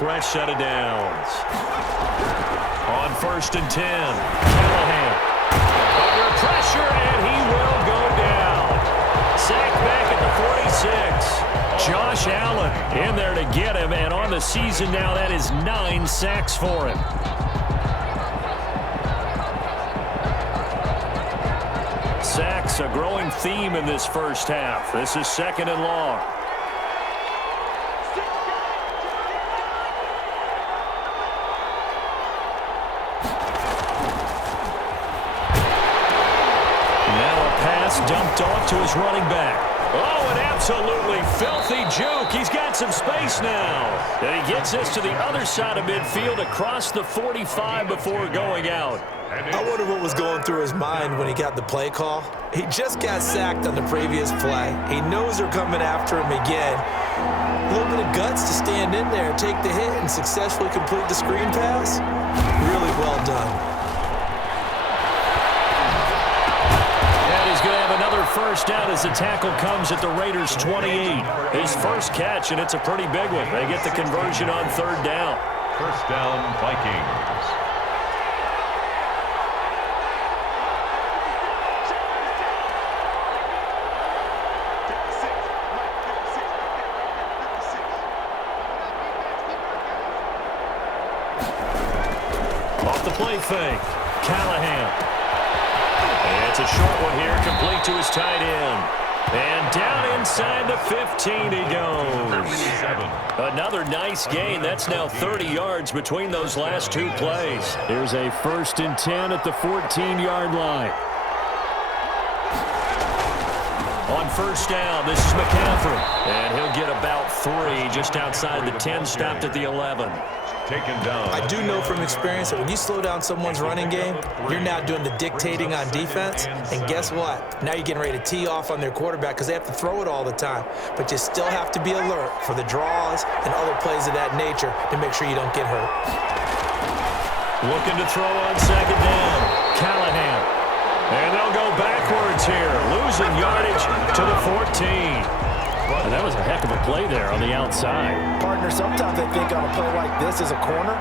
Fresh set of downs. On 1st and 10, Callahan. Under pressure, and he will go down. Sacked back at the 46. Josh Allen in there to get him, and on the season now, that is 9 sacks for him. Sacks, a growing theme in this first half. This is 2nd and long. Dumped off to his running back. Oh, an absolutely filthy juke. He's got some space now. And he gets this to the other side of midfield across the 45 before going out. I wonder what was going through his mind when he got the play call. He just got sacked on the previous play. He knows they're coming after him again. A little bit of guts to stand in there, take the hit, and successfully complete the screen pass. Really well done. Going to have another first down as the tackle comes at the Raiders' 28. His first catch, and it's a pretty big one. They get the conversion on 3rd down. First down, Vikings. Off the play fake, Callahan. It's a short one here, complete to his tight end. And down inside the 15 he goes. Another nice gain. That's now 30 yards between those last 2 plays. Here's a 1st and 10 at the 14-yard line. On 1st down, this is McCaffrey. And he'll get about 3 just outside the 10, stopped at the 11. Taken down. I do know from experience that when you slow down someone's running game, you're now doing the dictating on defense. And guess what? Now you're getting ready to tee off on their quarterback because they have to throw it all the time. But you still have to be alert for the draws and other plays of that nature to make sure you don't get hurt. Looking to throw on 2nd down. Callahan. And they'll go backwards here, losing yardage to the 14. And that was a heck of a play there on the outside. Partner, sometimes I think on a play like this as a corner,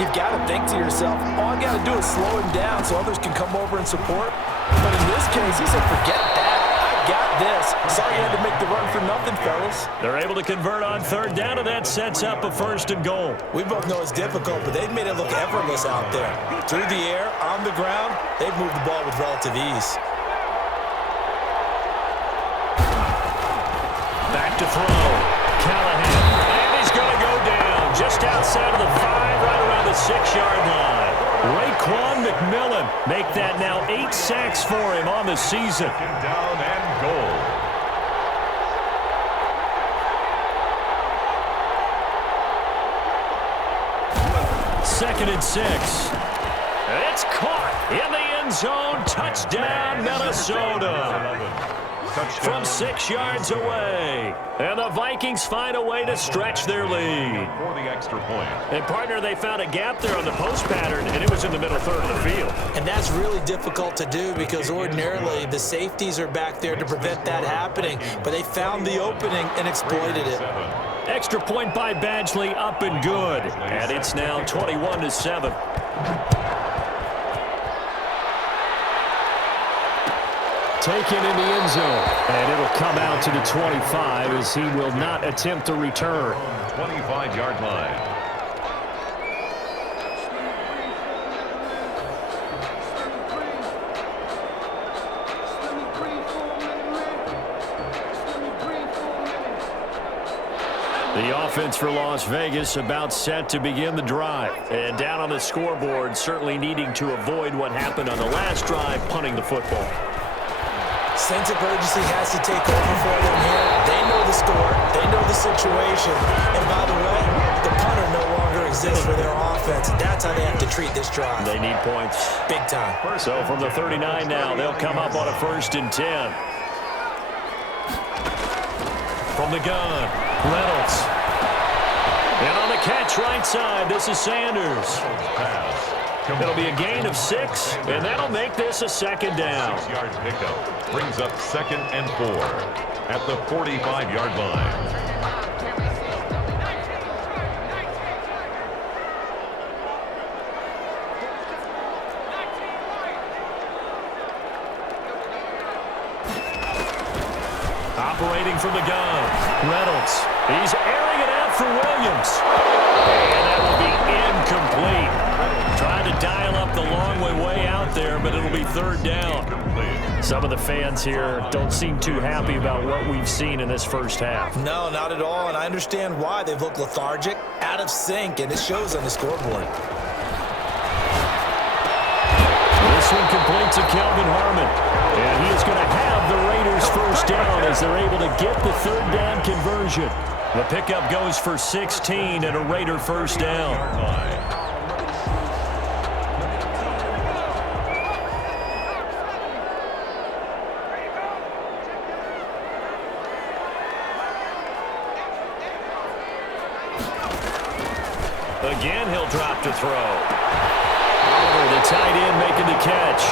you've got to think to yourself, all I got to do is slow him down so others can come over and support. But in this case, he said, forget that. I got this. Sorry you had to make the run for nothing, fellas. They're able to convert on 3rd down, and that sets up a 1st and goal. We both know it's difficult, but they've made it look effortless out there. Through the air, on the ground, they've moved the ball with relative ease. Back to throw. Callahan. And he's going to go down just outside of the 5, right around the 6-yard line. Raekwon McMillan make that now 8 sacks for him on the season. Second down and goal. Second and 6. It's caught in the end zone. Touchdown, Minnesota. From 6 yards away. And the Vikings find a way to stretch their lead. For the extra point. And, partner, they found a gap there on the post pattern, and it was in the middle third of the field. And that's really difficult to do because ordinarily the safeties are back there to prevent that happening. But they found the opening and exploited it. Extra point by Badgley, up and good. And it's now 21-7. Taken in the end zone. And it'll come out to the 25 as he will not attempt to return. 25-yard line. The offense for Las Vegas about set to begin the drive. And down on the scoreboard, certainly needing to avoid what happened on the last drive, punting the football. Sense of urgency has to take over for them here. They know the score. They know the situation. And by the way, the punter no longer exists for their offense. That's how they have to treat this drive. They need points. Big time. So from the 39 now, they'll come up on a 1st and 10. From the gun, Reynolds. And on the catch right side, this is Sanders. It'll be a gain of 6, and that'll make this a 2nd down. 6-yard pickup brings up 2nd and 4 at the 45-yard line. Operating from the gun, Reynolds. He's airing it out for Williams. And that will be incomplete. Trying to dial up the long way out there, but it'll be third down. Some of the fans here don't seem too happy about what we've seen in this first half. No, not at all, and I understand why. They've looked lethargic, out of sync, and it shows on the scoreboard. This one complete to Kelvin Harmon. And he is going to have the Raiders first down as they're able to get the third down conversion. The pickup goes for 16 and a Raider first down. Again, he'll drop to throw. Oliver, the tight end, making the catch.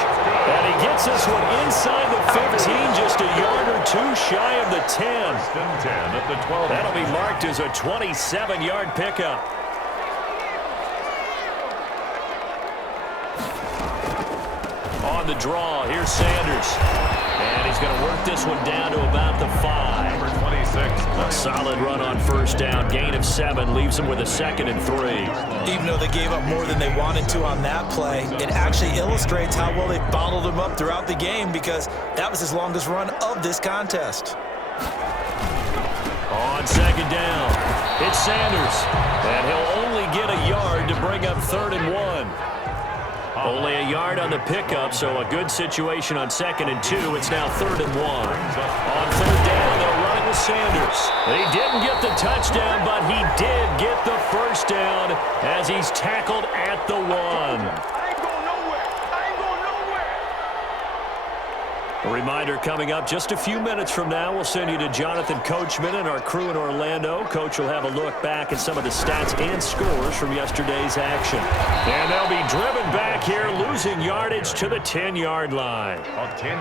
And he gets this one inside the 15, just a yard or two shy of the 10. At the 12. That'll be marked as a 27-yard pickup. On the draw, here's Sanders. And he's going to work this one down to about the 5. Number 26. A solid run on first down. Gain of 7 leaves him with a 2nd and 3. Even though they gave up more than they wanted to on that play, it actually illustrates how well they bottled him up throughout the game because that was his longest run of this contest. On second down, it's Sanders. And he'll only get a yard to bring up 3rd and 1. Only a yard on the pickup, so a good situation on 2nd and 2. It's now 3rd and 1. On 3rd down, they'll run it with Sanders. He didn't get the touchdown, but he did get the first down as he's tackled at the 1. A reminder coming up just a few minutes from now, we'll send you to Jonathan Coachman and our crew in Orlando. Coach will have a look back at some of the stats and scores from yesterday's action. And they'll be driven back here, losing yardage to the 10-yard line.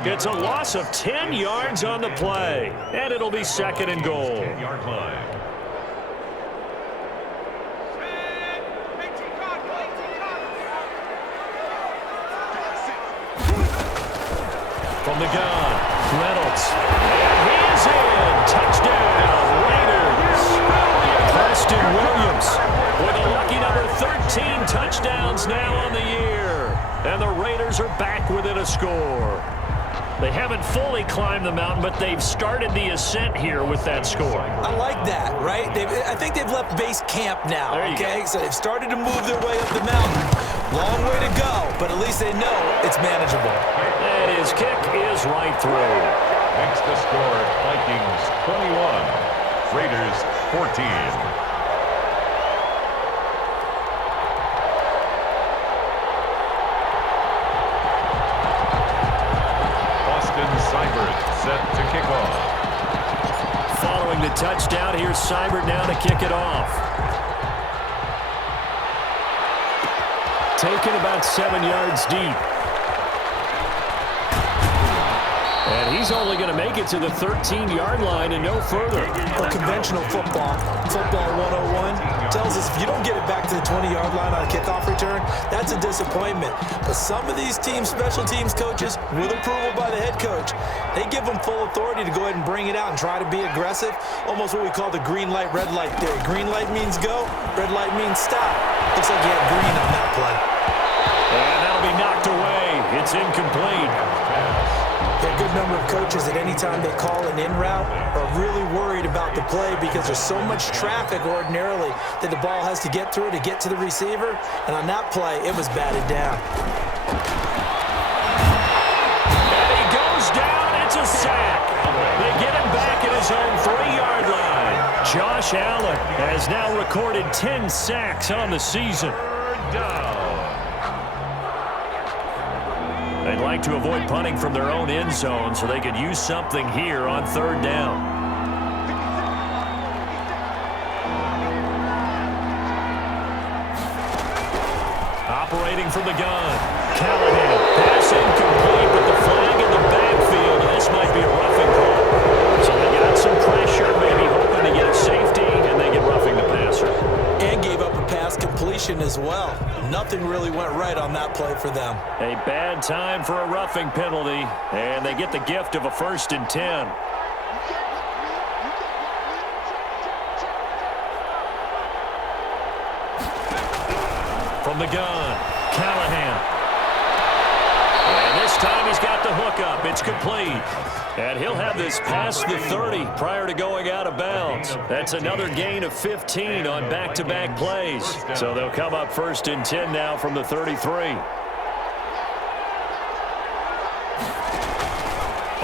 It's a loss of 10 yards on the play, and it'll be 2nd and goal. 10-yard line. From the gun, Reynolds. And he is in. Touchdown, Raiders. Preston Williams with a lucky number 13 touchdowns now on the year. And the Raiders are back within a score. They haven't fully climbed the mountain, but they've started the ascent here with that score. I like that, right? I think they've left base camp now, okay? So they've started to move their way up the mountain. Long way to go, but at least they know it's manageable. And his kick is right through. Makes the score Vikings 21, Raiders 14. Set to kick off. Following the touchdown, here's Seibert now to kick it off. Taken about 7 yards deep. And he's only going to make it to the 13-yard line and no further. Well, conventional football 101, tells us if you don't get it back to the 20-yard line on a kickoff return, that's a disappointment. But some of these teams, special teams coaches, with approval by the head coach, they give them full authority to go ahead and bring it out and try to be aggressive, almost what we call the green light, red light theory. Green light means go, red light means stop. Looks like you had green on that play. And that'll be knocked away. It's incomplete. A good number of coaches at any time they call an in route are really worried about the play because there's so much traffic ordinarily that the ball has to get through to get to the receiver. And on that play, it was batted down. And he goes down. It's a sack. They get him back at his own 3-yard line. Josh Allen has now recorded 10 sacks on the season. They'd like to avoid punting from their own end zone so they could use something here on 3rd down. Operating from the gun, Callahan. Pass incomplete, but the flag in the backfield, and this might be a roughing call. So they got some pressure, maybe hoping to get a safety, and they get roughing the passer. And gave up a pass completion as well. Nothing really went right on that play for them. A bad time for a roughing penalty, and they get the gift of a 1st and 10. From the gun, Callahan. And this time he's got the hook up. It's complete. And he'll have this past the 30 prior to going out of bounds. That's another gain of 15 on back-to-back plays. So they'll come up 1st and 10 now from the 33.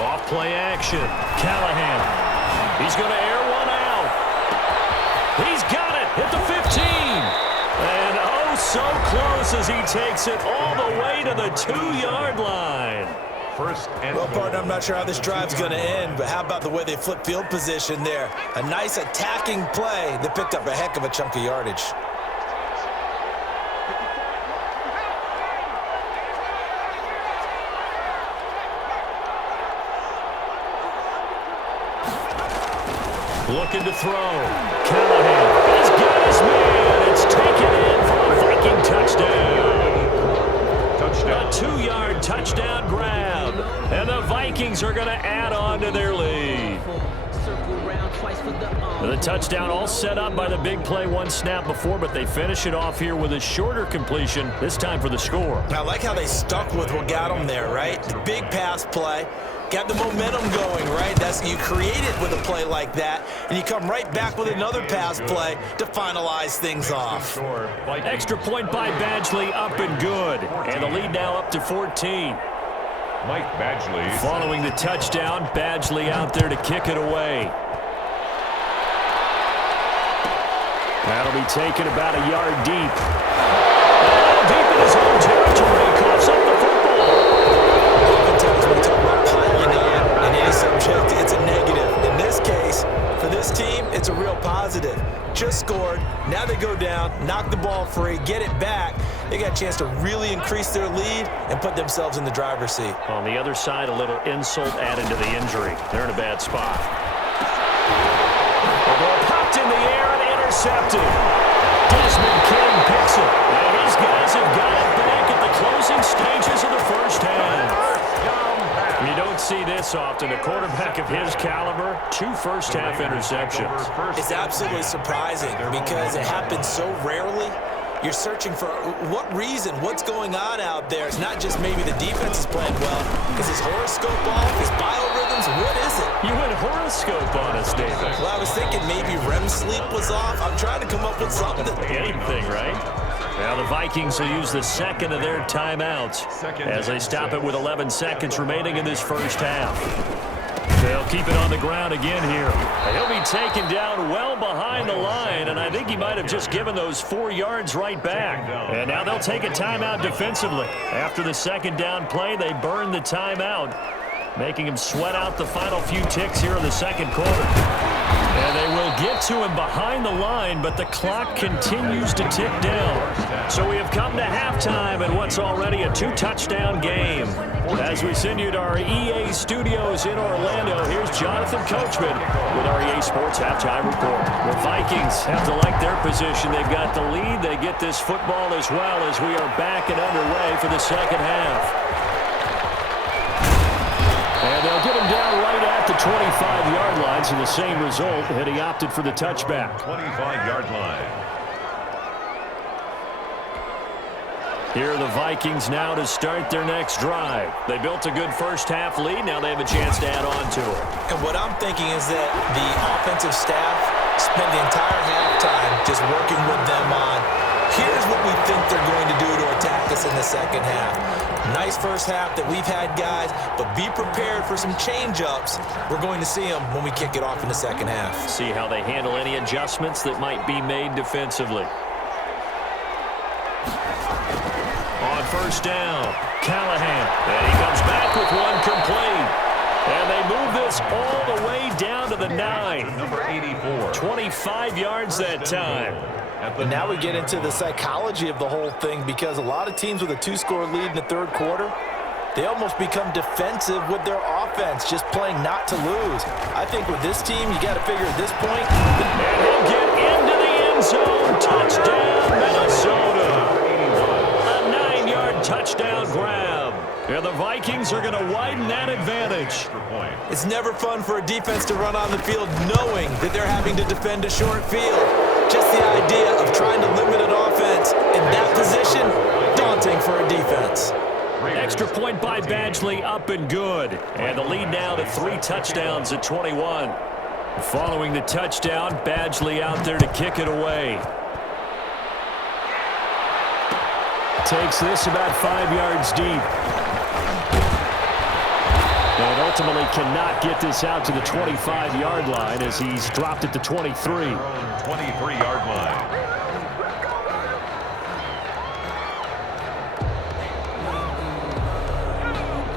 Off play action. Callahan. He's going to air one out. He's got it at the 15. And oh, so close as he takes it all the way to the 2-yard line. Well, partner, I'm not sure how this drive's going to end, but how about the way they flip field position there? A nice attacking play that picked up a heck of a chunk of yardage. Looking to throw. Callahan has got his man. It's taken in for a Viking touchdown. A 2-yard touchdown grab. And the Vikings are going to add on to their lead. The touchdown all set up by the big play one snap before, but they finish it off here with a shorter completion, this time for the score. I like how they stuck with what got them there, right? The big pass play. Got the momentum going, right? You create it with a play like that, and you come right back with another pass play to finalize things off. Extra point by Badgley, up and good. And the lead now up to 14. Mike Badgley. Following the touchdown, Badgley out there to kick it away. That'll be taken about a yard deep. Oh, deep in his own territory. Coughs up the football. Oftentimes when we talk about piling on in any subject, it's a negative. In this case, for this team, it's a real positive. Just scored. Now they go down, knock the ball free, get it back. They got a chance to really increase their lead and put themselves in the driver's seat. On the other side, a little insult added to the injury. They're in a bad spot. The ball popped in the air and intercepted. Desmond King picks it. And his guys have got it back at the closing stages of the first half. You don't see this often. A quarterback of his caliber, 2 first-half interceptions. It's absolutely surprising because it happens so rarely. You're searching for what reason, what's going on out there. It's not just maybe the defense is playing well. Is his horoscope off? His biorhythms? What is it? You went horoscope on us, David. Well, I was thinking maybe REM sleep was off. I'm trying to come up with something. Anything, right? Now the Vikings will use the second of their timeouts as they stop it with 11 seconds remaining in this first half. They'll keep it on the ground again here. He'll be taken down well behind the line, and I think he might have just given those 4 yards right back. And now they'll take a timeout defensively. After the second down play, they burn the timeout, making him sweat out the final few ticks here in the second quarter. And they will get to him behind the line, but the clock continues to tick down. So we have come to halftime in what's already a 2-touchdown game. As we send you to our EA studios in Orlando, here's Jonathan Coachman with our EA Sports Halftime Report. The Vikings have to like their position. They've got the lead. They get this football as well as we are back and underway for the second half. And they'll get him down right at the 25-yard line, so the same result, and he opted for the touchback. 25-yard line. Here are the Vikings now to start their next drive. They built a good first-half lead. Now they have a chance to add on to it. And what I'm thinking is that the offensive staff spent the entire halftime just working with them on, here's what we think they're going to do to attack us in the second half. Nice first half that we've had, guys, but be prepared for some change-ups. We're going to see them when we kick it off in the second half. See how they handle any adjustments that might be made defensively. On first down, Callahan, and he comes back with one complete. And they move this all the way down to the 9. Number 84. 25 yards that time. And now we get into the psychology of the whole thing, because a lot of teams with a 2-score lead in the third quarter, they almost become defensive with their offense, just playing not to lose. I think with this team, you got to figure at this point. And he'll get into the end zone. Touchdown, Minnesota. A 9-yard touchdown grab. And the Vikings are going to widen that advantage. It's never fun for a defense to run on the field knowing that they're having to defend a short field. Just the idea of trying to limit an offense in that position Badgley up and good. And the lead now to 3 touchdowns at 21. Following the touchdown, Badgley out there to kick it away. Takes this about 5 yards deep. And ultimately cannot get this out to the 25-yard line as he's dropped at the 23. 23-yard line.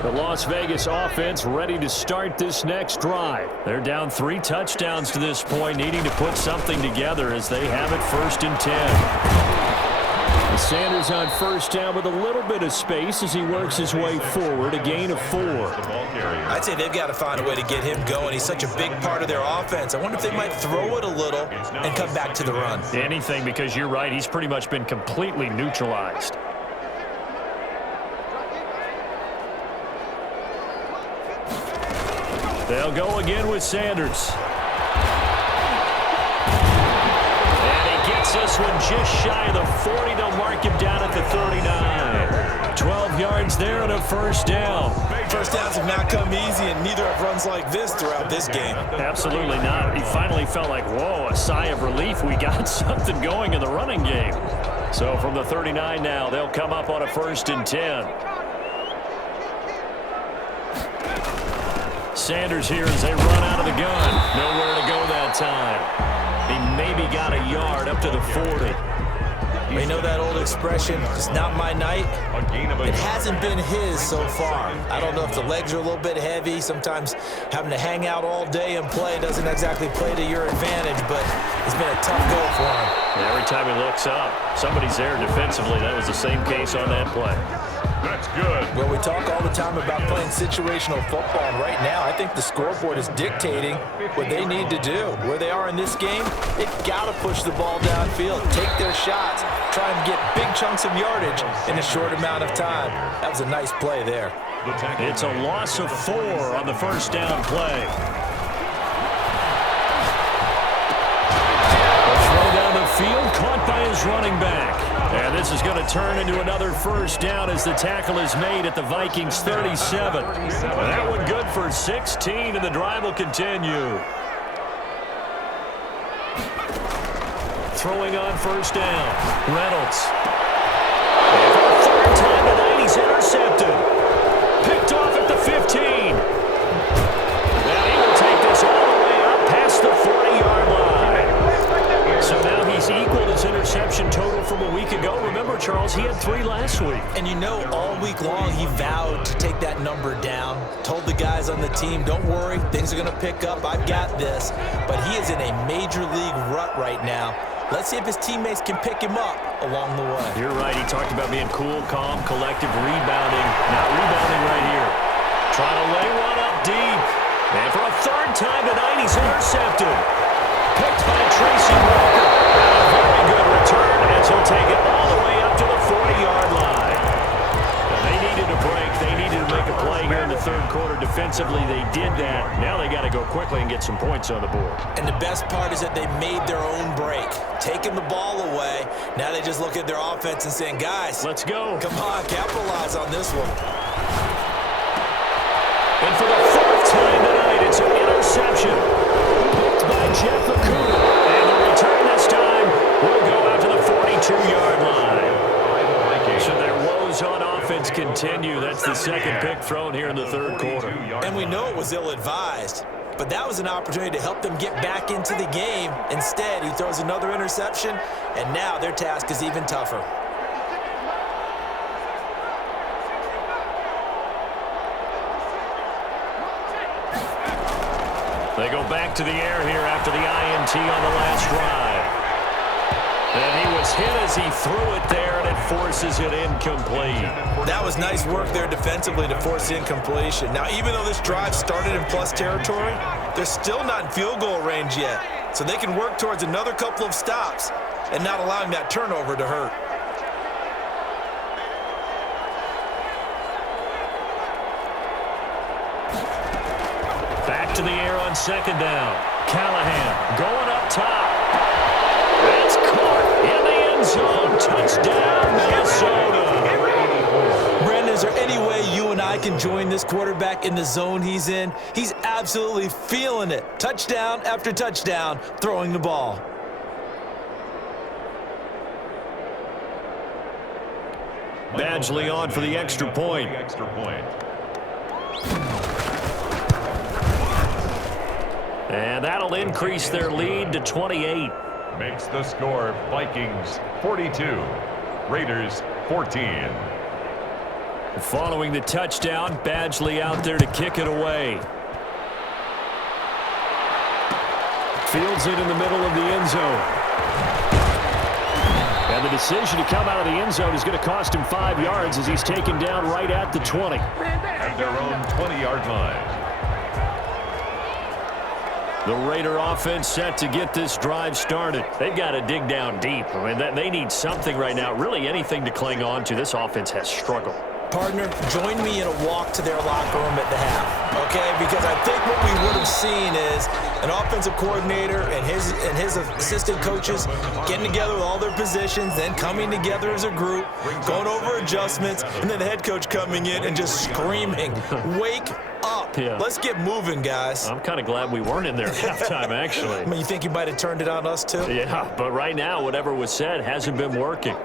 The Las Vegas offense ready to start this next drive. They're down 3 touchdowns to this point, needing to put something together as they have it 1st and 10. Sanders on 1st down with a little bit of space as he works his way forward, a gain of 4. I'd say they've got to find a way to get him going. He's such a big part of their offense. I wonder if they might throw it a little and come back to the run. Anything, because you're right, he's pretty much been completely neutralized. They'll go again with Sanders. This one just shy of the 40. They'll mark him down at the 39. 12 yards there and a 1st down. First downs have not come easy, and neither have runs like this throughout this game. Absolutely not. He finally felt like, whoa, a sigh of relief. We got something going in the running game. So from the 39 now, they'll come up on a 1st and 10. Sanders here as they run out of the gun. Nowhere to go that time. He maybe got a yard up to the 40. You know that old expression, it's not my night? It hasn't been his so far. I don't know if the legs are a little bit heavy. Sometimes having to hang out all day and play doesn't exactly play to your advantage, but it's been a tough go for him. Yeah, every time he looks up, somebody's there defensively. That was the same case on that play. That's good. Well, we talk all the time about playing situational football, and right now I think the scoreboard is dictating what they need to do. Where they are in this game, they've got to push the ball downfield, take their shots, try and get big chunks of yardage in a short amount of time. That was a nice play there. It's a loss of 4 on the 1st down play. A throw down the field, caught by his running back. And this is going to turn into another 1st down as the tackle is made at the Vikings 37. That one good for 16, and the drive will continue. Throwing on 1st down. Reynolds. And for the 3rd time tonight, he's intercepted. Picked off at the 15. Now he will take this all the way up past the 40-yard line. So now he's equaled his interception total from a week ago. Remember, Charles, he had 3 last week. And you know, all week long he vowed to take that number down. Told the guys on the team, don't worry, things are going to pick up. I've got this. But he is in a major league rut right now. Let's see if his teammates can pick him up along the way. You're right. He talked about being cool, calm, collective, rebounding. Not rebounding right here. Trying to lay one up deep. And for a 3rd time tonight, he's intercepted. Picked by Tracy Walker. And a very good return as he'll take it all the way up to the 40-yard line. And they needed a break. They needed to make a play here in the 3rd quarter. Defensively, they did that. Now they got to go quickly and get some points on the board. And the best part is that they made their own break. Taking the ball away. Now they just look at their offense and saying, guys, let's go. Come on, capitalize on this one. And for the 4th time tonight, it's an interception. By Jeff Okuda. And the return this time will go out to the 42-yard line. So their woes on offense continue. That's the 2nd pick thrown here in the 3rd quarter. And we know it was ill-advised, but that was an opportunity to help them get back into the game. Instead, he throws another interception, and now their task is even tougher. They go back to the air here after the INT on the last drive. And he was hit as he threw it there, and it forces it incomplete. That was nice work there defensively to force incompletion. Now, even though this drive started in plus territory, they're still not in field goal range yet. So they can work towards another couple of stops and not allowing that turnover to hurt. Back to the air on 2nd down. Callahan going up top. That's caught in the end zone. Touchdown, Minnesota. Brandon, is there any way you and guy can join this quarterback in the zone he's in, he's absolutely feeling it. Touchdown after touchdown, throwing the ball. Badgley on for the extra point. And that'll increase their lead to 28. Makes the score Vikings 42, Raiders 14. Following the touchdown, Badgley out there to kick it away. Fields it in the middle of the end zone. And the decision to come out of the end zone is going to cost him 5 yards as he's taken down right at the 20. At their own 20-yard line. The Raider offense set to get this drive started. They've got to dig down deep. I mean, they need something right now, really anything to cling on to. This offense has struggled. Partner, join me in a walk to their locker room at the half, okay? Because I think what we would have seen is an offensive coordinator and his assistant coaches getting together with all their positions, then coming together as a group, going over adjustments, and then the head coach coming in and just screaming, "Wake up. Yeah. Let's get moving, guys." I'm kind of glad we weren't in there at halftime, actually. I mean, you think you might have turned it on us, too? Yeah, but right now, whatever was said hasn't been working.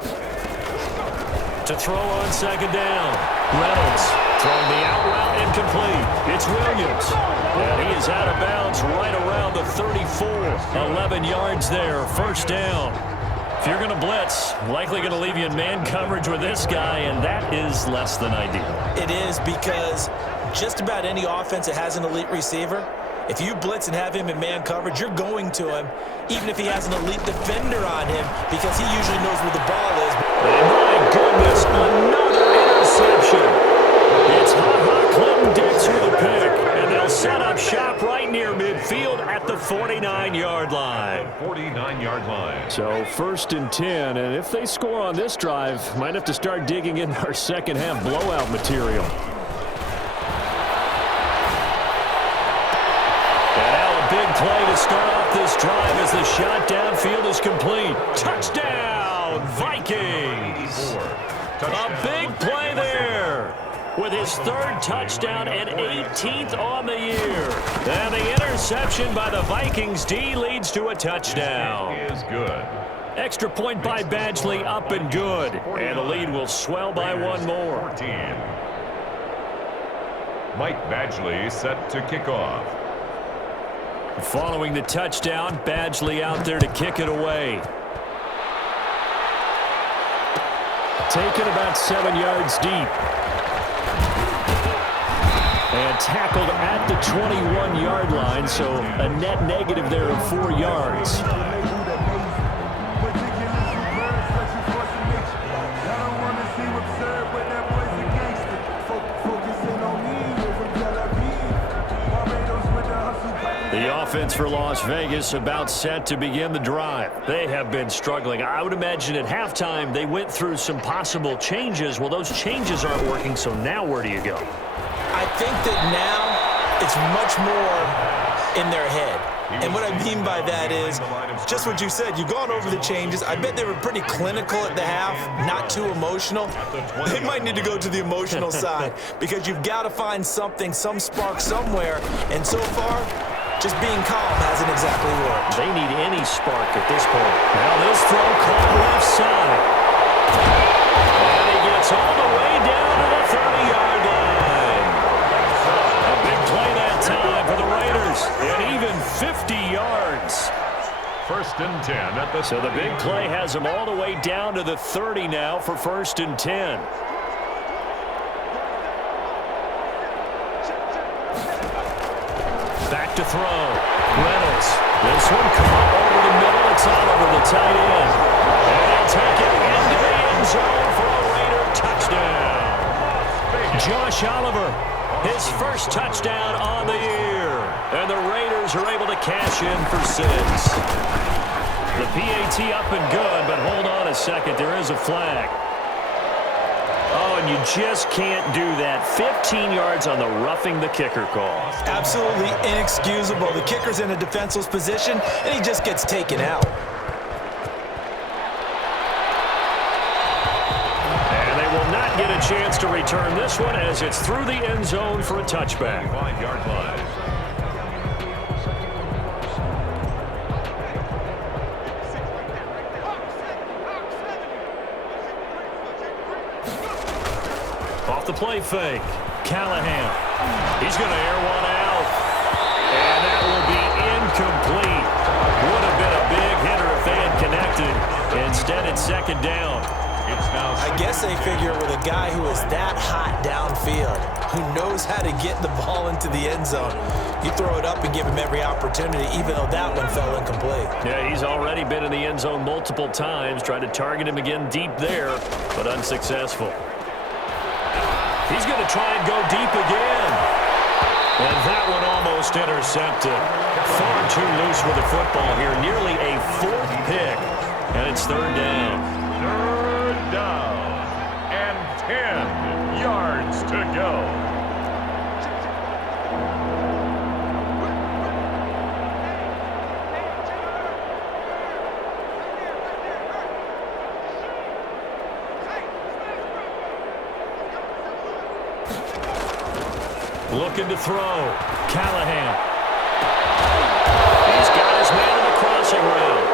To throw on second down. Reynolds throwing the out route incomplete. It's Williams. And he is out of bounds right around the 34. 11 yards there. First down. If you're going to blitz, likely going to leave you in man coverage with this guy, and that is less than ideal. It is, because just about any offense that has an elite receiver, if you blitz and have him in man coverage, you're going to him, even if he has an elite defender on him, because he usually knows where the ball is. And my goodness, another interception. It's Clinton Dix with a pick, and they'll set up shop right near midfield at the 49-yard line. 49-yard line. So 1st and 10, and if they score on this drive, might have to start digging in our second half blowout material. Big play to start off this drive as the shot downfield is complete. Touchdown, Vikings! A big play there with his 3rd touchdown and 18th on the year. And the interception by the Vikings D leads to a touchdown. Is good. Extra point by Badgley, up and good. And the lead will swell by one more. 14. Mike Badgley set to kick off. Following the touchdown, Badgley out there to kick it away. Taken about 7 yards deep. And tackled at the 21-yard line, so a net negative there of 4 yards. The offense for Las Vegas about set to begin the drive. They have been struggling. I would imagine at halftime they went through some possible changes. Well, those changes aren't working, so now where do you go? I think that now it's much more in their head. And what I mean by that is just what you said. You've gone over the changes. I bet they were pretty clinical at the half, not too emotional. They might need to go to the emotional side, because you've got to find something, some spark somewhere. And so far, just being calm hasn't exactly worked. They need any spark at this point. Now this throw called left side. And he gets all the way down to the 30-yard line. A big play that time for the Raiders. And even 50 yards. 1st and 10 at the... So the big play has them all the way down to the 30 now for 1st and 10. Back to throw. Reynolds. This one caught over the middle. It's Oliver, the tight end. And he'll take it into the end zone for a Raider touchdown. Josh Oliver, his 1st touchdown on the year. And the Raiders are able to cash in for 6. The PAT up and good, but hold on a second. There is a flag. Oh, and you just can't do that. 15 yards on the roughing the kicker call. Absolutely inexcusable. The kicker's in a defenseless position, and he just gets taken out. And they will not not get a chance to return this one as it's through the end zone for a touchback. 5-yard line. Off the play fake. Callahan. He's going to air one out. And that will be incomplete. Would have been a big hitter if they had connected. Instead, it's second down. It's now I guess they figure with a guy who is that hot downfield, who knows how to get the ball into the end zone, you throw it up and give him every opportunity, even though that one fell incomplete. Yeah, he's already been in the end zone multiple times. Tried to target him again deep there, but unsuccessful. He's going to try and go deep again. And that one almost intercepted. Far too loose with the football here. Nearly a fourth pick. And it's third down. third down and 10 yards to go. Looking to throw. Callahan. He's got his man in the crossing route.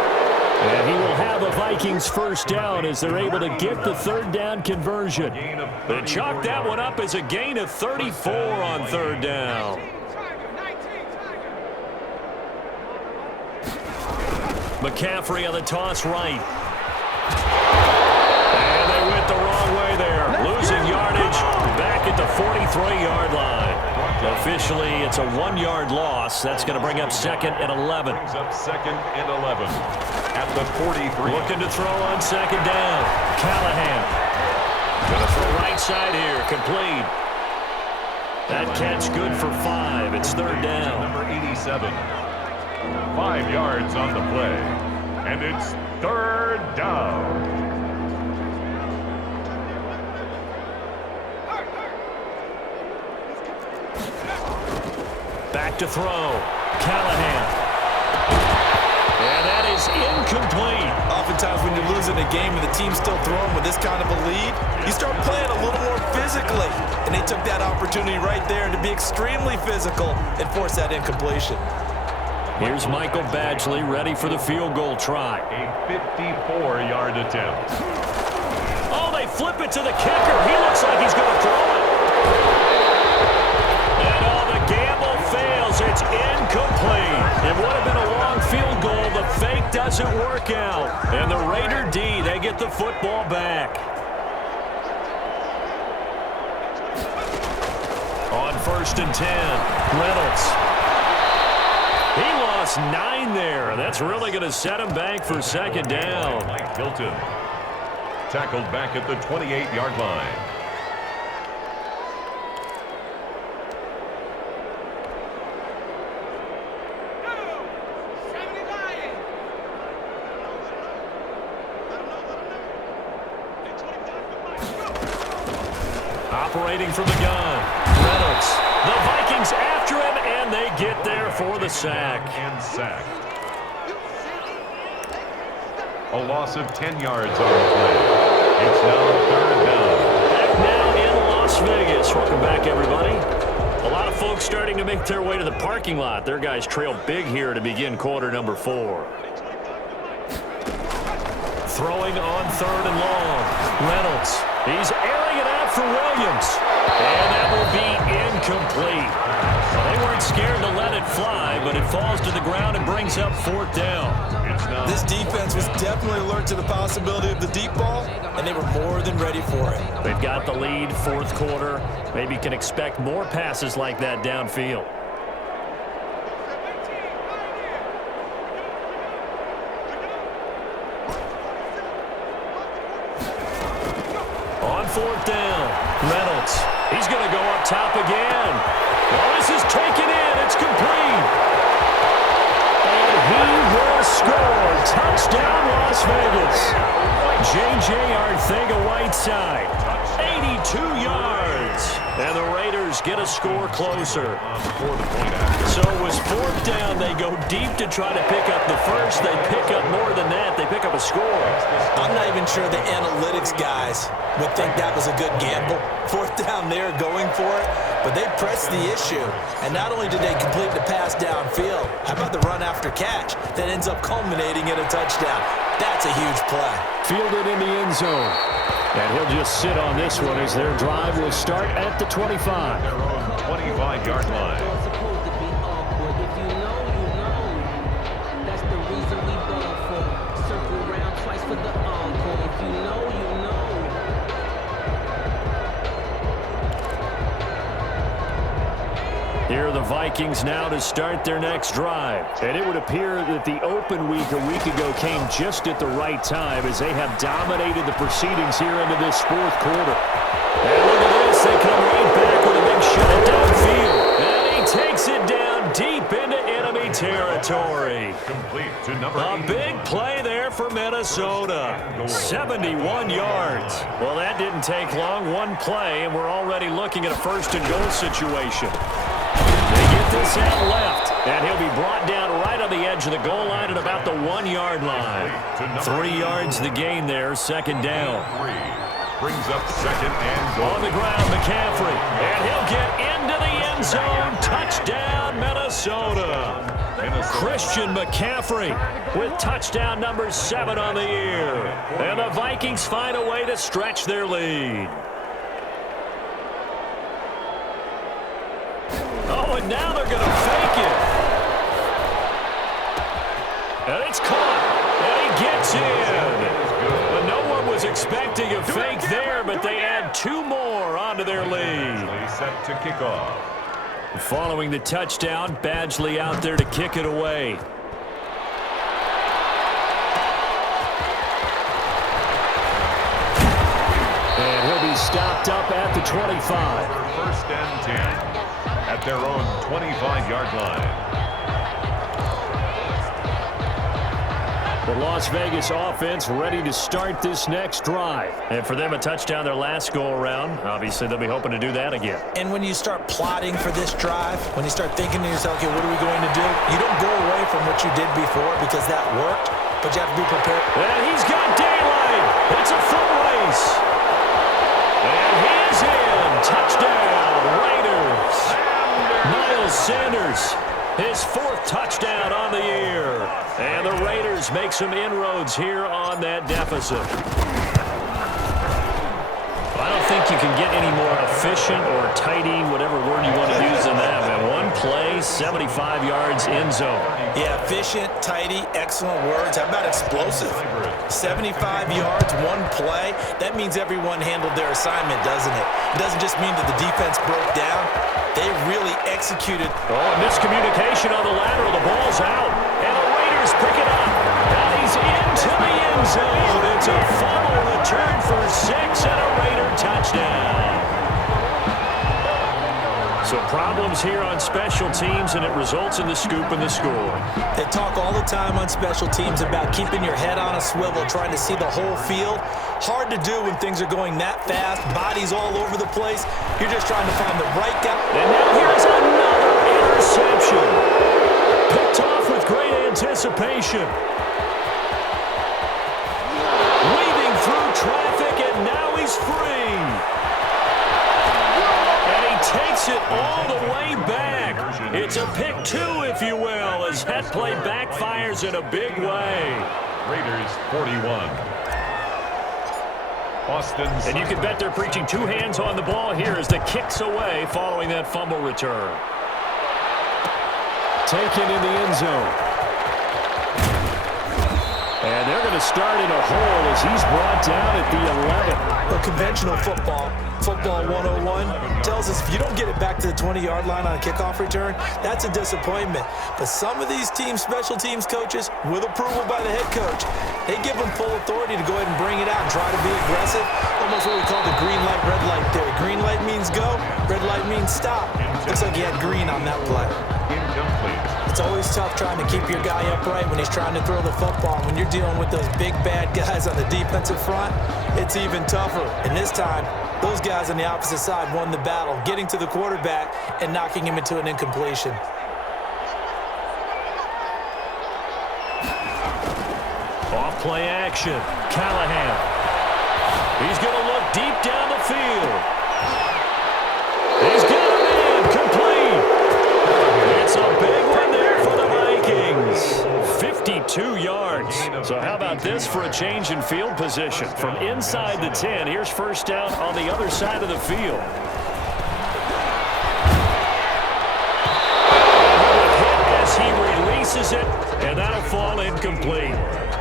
And he will have a Vikings first down as they're able to get the third down conversion. They chalk that one up as a gain of 34 on third down. McCaffrey on the toss right. And they went the wrong way there. Losing yardage back at the 43-yard line. Officially, it's a 1-yard loss. That's going to bring up second and 11. Brings up second and 11 at the 43. Looking to throw on second down. Callahan. Going to throw right side here. Complete. That catch good for 5. It's third down. Number 87. 5 yards on the play. And it's third down. Back to throw. Callahan. And that is incomplete. Oftentimes when you're losing a game and the team's still throwing with this kind of a lead, you start playing a little more physically. And they took that opportunity right there to be extremely physical and force that incompletion. Here's Michael Badgley ready for the field goal try. A 54-yard attempt. Oh, they flip it to the kicker. He looks like he's going to throw it. And oh, the gamble fails. It's incomplete. It would have been a long field goal. The fake doesn't work out. And the Raider D, they get the football back. On first and 10, Reynolds. He lost 9 there. That's really going to set him back for second down. Mike Hilton tackled back at the 28-yard line. Operating from the gun, Reynolds. The Vikings after him, and they get there for the sack. And sack. A loss of 10 yards on the play. It's now third down. Back now in Las Vegas. Welcome back, everybody. A lot of folks starting to make their way to the parking lot. Their guys trail big here to begin quarter number 4. Throwing on third and long. Reynolds. He's airing it out for Williams. And that will be incomplete. Well, they weren't scared to let it fly, but it falls to the ground and brings up fourth down. This defense was definitely alert to the possibility of the deep ball, and they were more than ready for it. They've got the lead, fourth quarter. Maybe can expect more passes like that downfield. On fourth down, Reynolds. He's going to go up top again. Well, this is taken in. It's complete. And he will score. Touchdown, Las Vegas. J.J. Arthega-Whiteside, 82 yards. And the Raiders get a score closer. So it was fourth down. They go deep to try to pick up the first. They pick up more than that. They pick up a score. I'm not even sure the analytics guys would think that was a good gamble. Fourth down there going for it. But they pressed the issue. And not only did they complete the pass downfield, how about the run after catch that ends up culminating in a touchdown? That's a huge play. Fielded in the end zone. And he'll just sit on this one as their drive will start at the 25. Their own 25-yard line. Here are the Vikings now to start their next drive. And it would appear that the open week a week ago came just at the right time as they have dominated the proceedings here into this fourth quarter. And look at this. They come right back with a big shot downfield. And he takes it down deep into enemy territory. Complete to number A big play there for Minnesota. 71 yards. Well, that didn't take long. One play, and we're already looking at a first-and-goal situation. They get this out left, and he'll be brought down right on the edge of the goal line at about the 1-yard line. 3 yards the gain there, second down. Brings up second and goal. On the ground, McCaffrey, and he'll get into the end zone. Touchdown, Minnesota. Christian McCaffrey with touchdown number 7 on the year. And the Vikings find a way to stretch their lead. Oh, and now they're going to fake it. And it's caught. And he gets in. But no one was expecting a fake there, but they add 2 more onto their lead. Set to kick off. Following the touchdown, Badgley out there to kick it away. And he'll be stopped up at the 25. First and 10. At their own 25-yard line. The Las Vegas offense ready to start this next drive. And for them, a touchdown their last go-around. Obviously, they'll be hoping to do that again. And when you start plotting for this drive, when you start thinking to yourself, okay, what are we going to do? You don't go away from what you did before because that worked, but you have to be prepared. And he's got daylight. It's a foot race. And he's in. Touchdown, Raiders. Miles Sanders, his 4th touchdown on the year. And the Raiders make some inroads here on that deficit. I don't think you can get any more efficient or tidy, whatever word you want to use in that. Man, one play, 75 yards, end zone. Yeah, efficient, tidy, excellent words. How about explosive? 75 yards, one play. That means everyone handled their assignment, doesn't it? It doesn't just mean that the defense broke down. They really executed. Oh, miscommunication on the lateral. The ball's out. And the Raiders pick it up. And he's into the end zone. It's a fumble return for 6 and a Raider touchdown. So problems here on special teams, and it results in the scoop and the score. They talk all the time on special teams about keeping your head on a swivel, trying to see the whole field. Hard to do when things are going that fast, bodies all over the place. You're just trying to find the right guy. And now here's another interception. Picked off with great anticipation. Weaving through traffic, and now he's free. Takes it all the way back. It's a pick 2, if you will, as that play backfires in a big way. Raiders 41. Boston's. And you can bet they're preaching 2 hands on the ball here as the kick's away following that fumble return. Taken in the end zone. And they're going to start in a hole as he's brought down at the 11. Well, conventional football 101, tells us if you don't get it back to the 20-yard line on a kickoff return, that's a disappointment. But some of these team special teams coaches, with approval by the head coach, they give them full authority to go ahead and bring it out and try to be aggressive. Almost what we call the green light, red light theory. Green light means go, red light means stop. Looks like he had green on that play. Incomplete. It's It's always tough trying to keep your guy upright when he's trying to throw the football. When you're dealing with those big, bad guys on the defensive front, it's even tougher. And this time, those guys on the opposite side won the battle, getting to the quarterback and knocking him into an incompletion. Off play action. Callahan. He's going to look deep down the field. He's got a man complete. It's a big one there for the Vikings. 52 yards. So how about this for a change in field position? From inside the 10, here's first down on the other side of the field. As he releases it, and that'll fall incomplete.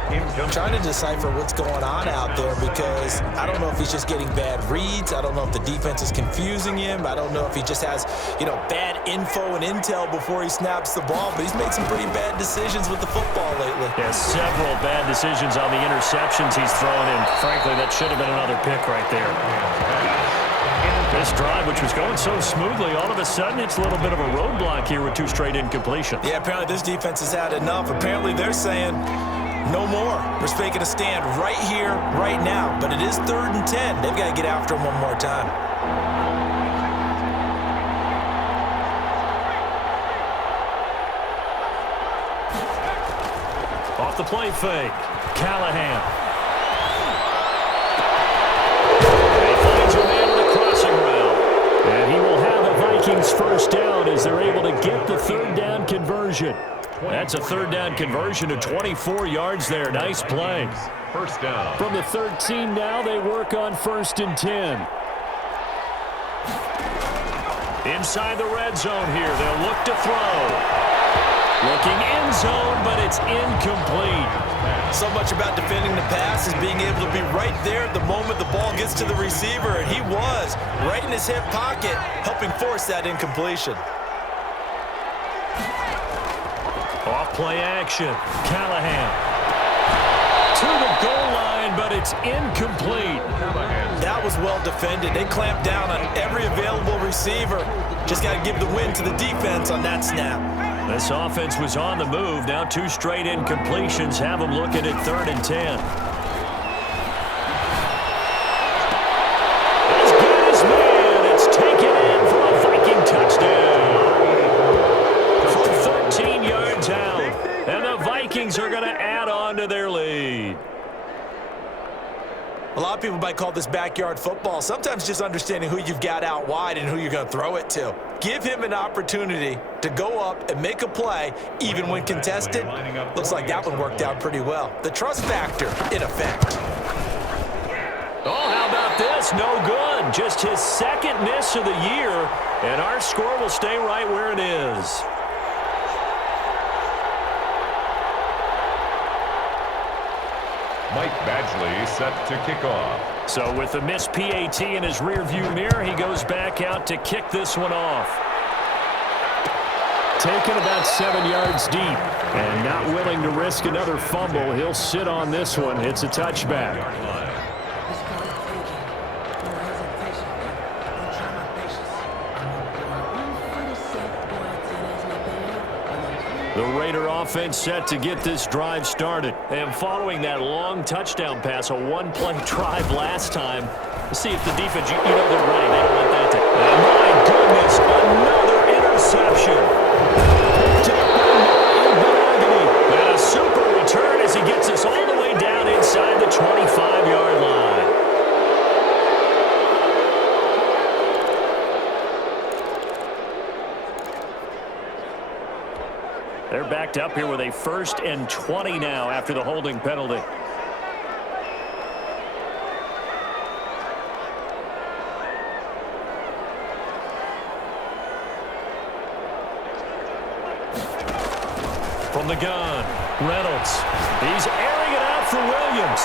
I'm trying to decipher what's going on out there because I don't know if he's just getting bad reads. I don't know if the defense is confusing him. I don't know if he just has, bad info and intel before he snaps the ball. But he's made some pretty bad decisions with the football lately. Yeah, several bad decisions on the interceptions he's thrown, and frankly, that should have been another pick right there. This drive, which was going so smoothly, all of a sudden it's a little bit of a roadblock here with 2 straight incompletions. Yeah, apparently this defense has had enough. Apparently they're saying no more. We're making a stand right here, right now. But it is 3rd and 10. They've got to get after him one more time. Off the play fake. Callahan. And he will have a Vikings first down as they're able to get the 3rd down conversion. That's a 3rd down conversion of 24 yards there. Nice play. First down. From the 13 now, they work on 1st and 10. Inside the red zone here, they'll look to throw. Looking end zone, but it's incomplete. So much about defending the pass is being able to be right there at the moment the ball gets to the receiver, and he was right in his hip pocket, helping force that incompletion. Off play action. Callahan. To the goal line, but it's incomplete. That was well defended. They clamped down on every available receiver. Just got to give the win to the defense on that snap. This offense was on the move. Now 2 straight incompletions have them looking at 3rd and 10. As good as man, it's taken in for a Viking touchdown. From 13 yards out. And the Vikings are going to add on to their lead. A lot of people might call this backyard football. Sometimes just understanding who you've got out wide and who you're going to throw it to. Give him an opportunity to go up and make a play, even when contested. Looks like that one worked out pretty well. The trust factor, in effect. Oh, how about this? No good. Just his 2nd miss of the year, and our score will stay right where it is. Mike Badgley set to kick off. So with the missed PAT in his rearview mirror, he goes back out to kick this one off. Taken about 7 yards deep and not willing to risk another fumble. He'll sit on this one. It's a touchback. The Raider offense set to get this drive started. And following that long touchdown pass, a 1-play drive last time, let's see if the defense, you know they're ready. They don't want that to. And my goodness, another interception. And a super return as he gets us all the way down inside the 25-yard line. They're backed up here with a 1st and 20 now after the holding penalty. From the gun, Reynolds. He's airing it out for Williams.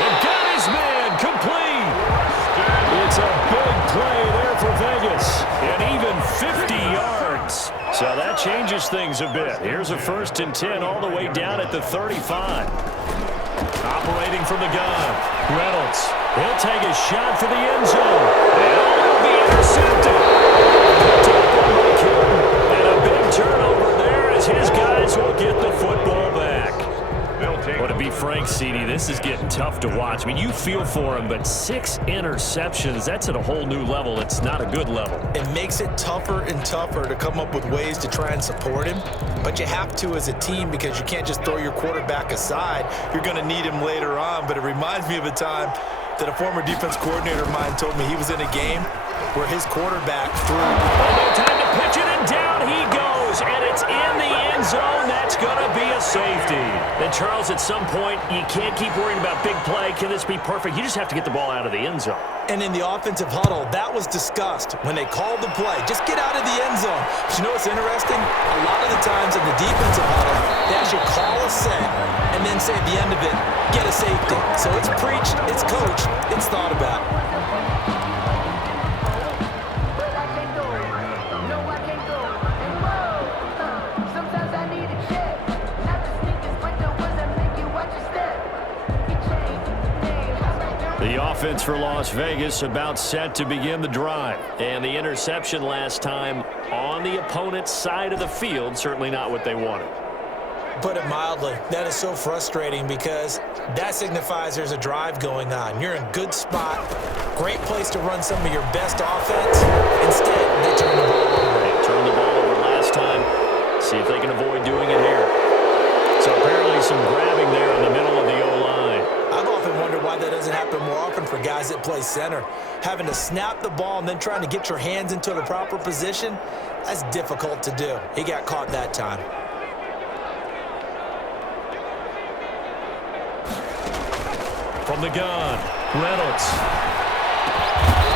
And got his man complete. It's a big play there for Vegas. And even 50 yards. So that changes things a bit. Here's a 1st and 10 all the way down at the 35. Operating from the gun. Reynolds. He'll take a shot for the end zone. And it'll be intercepted. Picked up by Mike Hilton. And a big turnover there as as his guys will get the football back. They'll take Well, to be frank, CD, this is getting tough to watch. I mean, you feel for him, but 6 interceptions, that's at a whole new level. It's not a good level. It makes it tougher and tougher to come up with ways to try and support him, but you have to as a team because you can't just throw your quarterback aside. You're going to need him later on, but it reminds me of a time that a former defense coordinator of mine told me he was in a game where his quarterback threw. No time to pitch it, and down he goes, and it's in the end zone. That's going to be a safety. And, Charles, at some point, you can't keep worrying about big play. Can this be perfect? You just have to get the ball out of the end zone. And in the offensive huddle, that was discussed when they called the play. Just get out of the end zone. But you know what's interesting? A lot of the times in the defensive huddle, they actually call a set and then say at the end of it, get a safety. So it's preached, it's coached, it's thought about. The offense for Las Vegas about set to begin the drive. And the interception last time on the opponent's side of the field, certainly not what they wanted. Put it mildly, that is so frustrating because that signifies there's a drive going on. You're in a good spot, great place to run some of your best offense. Instead, they turn the ball over. They turned the ball over last time. See if they can avoid doing it here. So apparently some grabbing there in the middle of the O-line. I've often wondered why that doesn't happen more often for guys that play center. Having to snap the ball and then trying to get your hands into the proper position, that's difficult to do. He got caught that time. From the gun, Reynolds.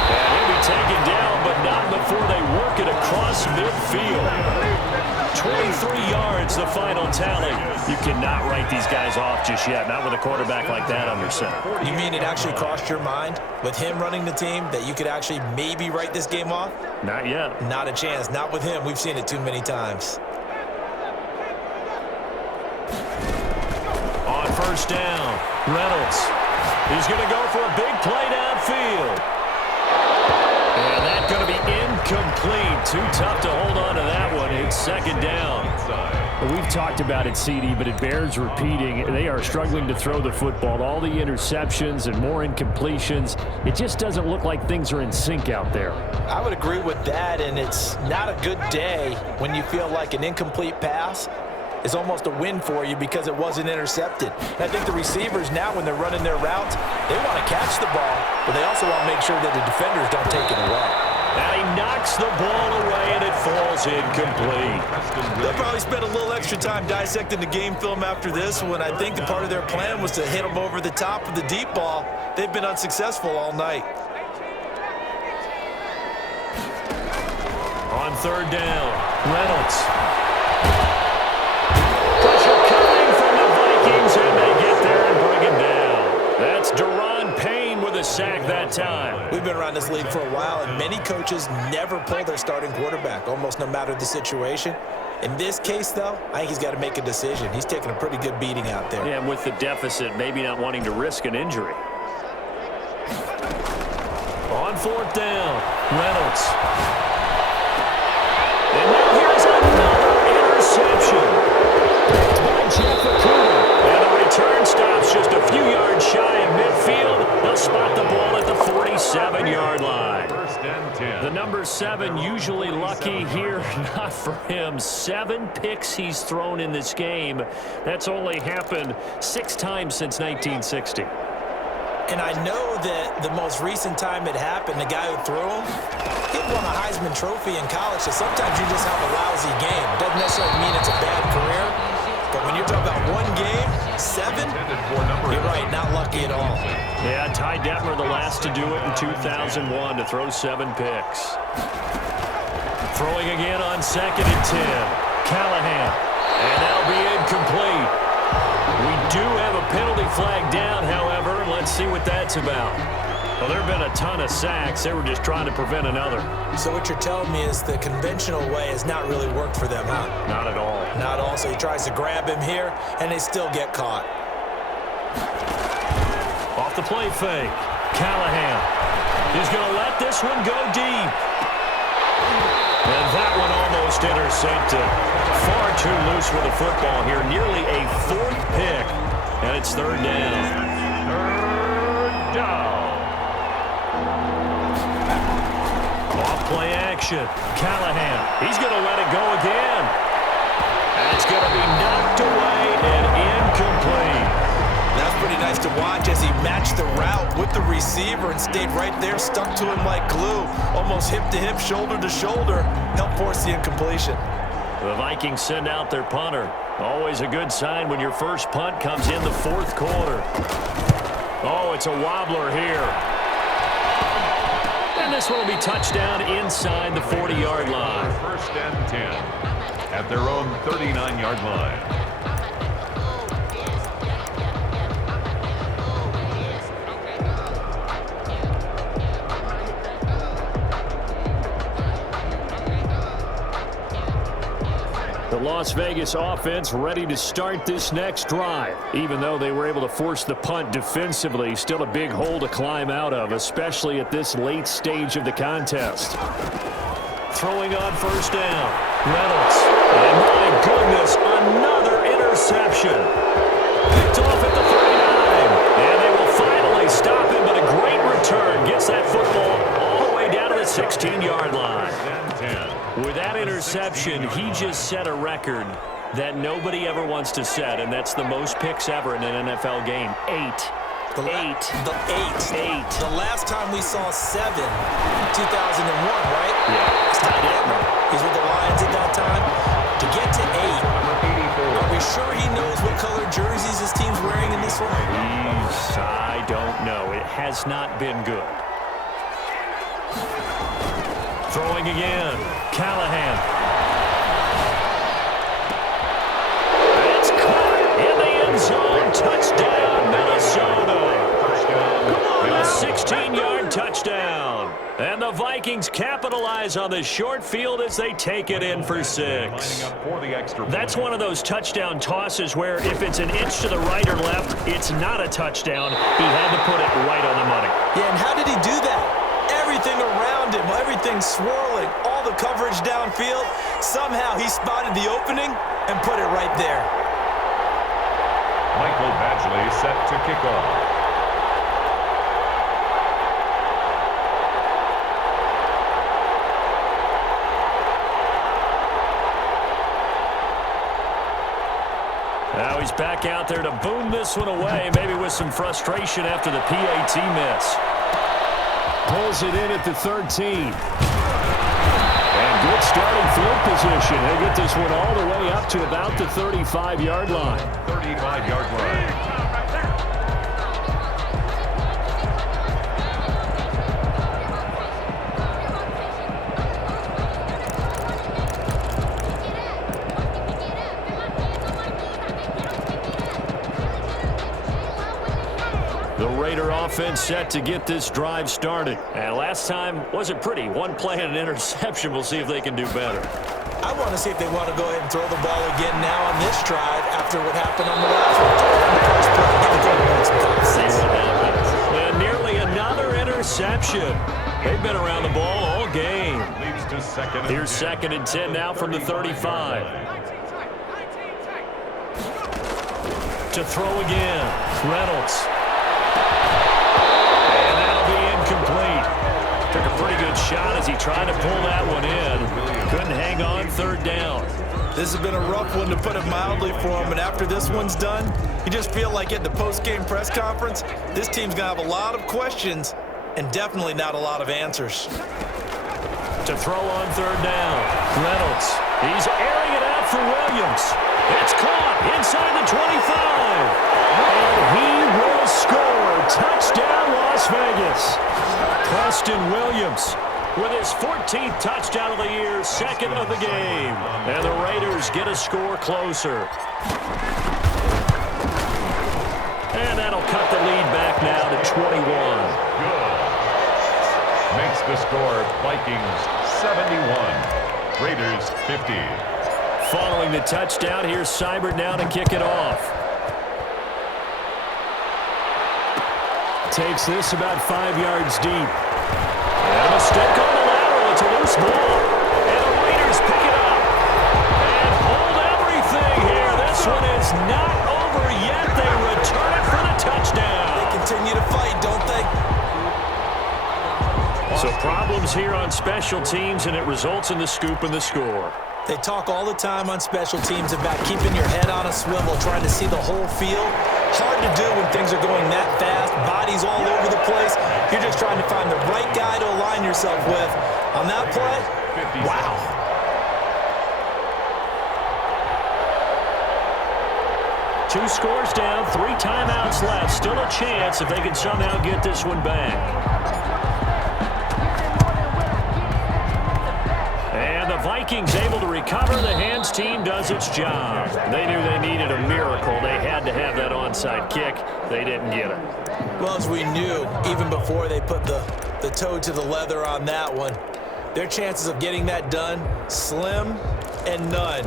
And he'll be taken down, but not before they work it across midfield. 23 yards, the final tally. You cannot write these guys off just yet, not with a quarterback like that under center. You mean it actually crossed your mind with him running the team that you could actually maybe write this game off? Not yet. Not a chance. Not with him. We've seen it too many times. On first down, Reynolds. He's going to go for a big play downfield. And that's going to be incomplete. Too tough to hold on to that one. It's second down. Well, we've talked about it, CD, but it bears repeating. They are struggling to throw the football. All the interceptions and more incompletions. It just doesn't look like things are in sync out there. I would agree with that, and it's not a good day when you feel like an incomplete pass is almost a win for you because it wasn't intercepted. And I think the receivers now, when they're running their routes, they want to catch the ball, but they also want to make sure that the defenders don't take it away. And he knocks the ball away, and it falls incomplete. They'll probably spend a little extra time dissecting the game film after this one. I think the part of their plan was to hit them over the top of the deep ball. They've been unsuccessful all night. On third down, Reynolds. Pressure coming from the Vikings, and they get there and bring him down. That's Daron Payne with a sack that time. We've been around this league for a while, and many coaches never pull their starting quarterback, almost no matter the situation. In this case, though, I think he's got to make a decision. He's taking a pretty good beating out there. Yeah, and with the deficit, maybe not wanting to risk an injury. On fourth down, Reynolds. And now here's another interception. And the return stops just a few yards shy of midfield. They'll spot the ball at the 47-yard line. First and 10. The number 7 usually lucky here, not for him. 7 picks he's thrown in this game. That's only happened 6 times since 1960. And I know that the most recent time it happened, the guy who threw him, he won a Heisman Trophy in college, so sometimes you just have a lousy game. Doesn't necessarily mean it's a bad career, but when you're talking about one game, 7, you're right, not lucky at all. Yeah, Ty Detmer, the last to do it in 2001, to throw 7 picks. Throwing again on second and 10. Callahan. And that'll be incomplete. We do have a penalty flag down, however. Let's see what that's about. Well, there have been a ton of sacks. They were just trying to prevent another. So what you're telling me is the conventional way has not really worked for them, huh? Not at all. Not all. So he tries to grab him here, and they still get caught. Off the play fake. Callahan. He's going to let this one go deep. And that one almost almost intercepted. Far too loose with the football here. Nearly a fourth pick, and it's third down. Third down. Off play action. Callahan. He's going to let it go again. That's going to be knocked away and incomplete. That's pretty nice to watch as he matched the route with the receiver and stayed right there, stuck to him like glue. Almost hip to hip, shoulder to shoulder. Helped force the incompletion. The Vikings send out their punter. Always a good sign when your first punt comes in the fourth quarter. Oh, it's a wobbler here. And this one will be touchdown inside the 40-yard line. First and 10 at their own 39-yard line. The Las Vegas offense ready to start this next drive. Even though they were able to force the punt defensively, still a big hole to climb out of, especially at this late stage of the contest. Throwing on first down. Reynolds. And my goodness, another interception. Picked off at the 39. And they will finally stop him, but a great return. Gets that football all the way down to the 16-yard line. With that interception, he just set a record that nobody ever wants to set, and that's the most picks ever in an NFL game. Eight. The last time we saw 7, 2001, right? Yeah. It's tied in. He's with the Lions at that time. To get to 8, are we sure he knows what color jerseys his team's wearing in this one? I don't know. It has not been good. Throwing again. Callahan. It's caught in the end zone. Touchdown, Minnesota. A 16-yard touchdown. And the Vikings capitalize on the short field as they take it in for 6. That's one of those touchdown tosses where if it's an inch to the right or left, it's not a touchdown. He had to put it right on the money. Yeah, and how did he do that? Everything around him, everything swirling, all the coverage downfield. Somehow he spotted the opening and put it right there. Michael Badgley set to kick off. Now he's back out there to boom this one away, maybe with some frustration after the PAT miss. Pulls it in at the 13. And good starting field position. He'll get this one all the way up to about the 35-yard line. 35-yard line. The Raider offense set to get this drive started. And last time wasn't pretty. One play and an interception. We'll see if they can do better. I want to see if they want to go ahead and throw the ball again now on this drive after what happened on the last one. And nearly another interception. They've been around the ball all game. Here's 2nd and 10 now from the 35. To throw again. Reynolds. And that'll be incomplete. Took a pretty good shot as he tried to pull that one in. Couldn't hang on, 3rd down. This has been a rough one, to put it mildly, for him. And after this one's done, you just feel like at the post-game press conference, this team's going to have a lot of questions and definitely not a lot of answers. To throw on 3rd down. Reynolds. He's airing it out for Williams. It's caught inside the 25. And he will score. Touchdown, Las Vegas. Preston Williams with his 14th touchdown of the year, 2nd of the game. And the Raiders get a score closer. And that'll cut the lead back now to 21. Good. Makes the score Vikings 71, Raiders 50. Following the touchdown, here's Seibert now to kick it off. Takes this about 5 yards deep. And a mistake on the lateral. It's a loose ball. And the Raiders pick it up. is not over yet. They return it for the touchdown. They continue to fight, don't they? So problems here on special teams, and it results in the scoop and the score. They talk all the time on special teams about keeping your head on a swivel, trying to see the whole field. Hard to do when things are going that fast, bodies all over the place. You're just trying to find the right guy to align yourself with. On that play, wow. Two scores down, 3 timeouts left. Still a chance if they can somehow get this one back. And the Vikings able to recover. The hands team does its job. They knew they needed a miracle. They had to have that onside kick. They didn't get it. Well, as we knew, even before they put the toe to the leather on that one, their chances of getting that done, slim and none.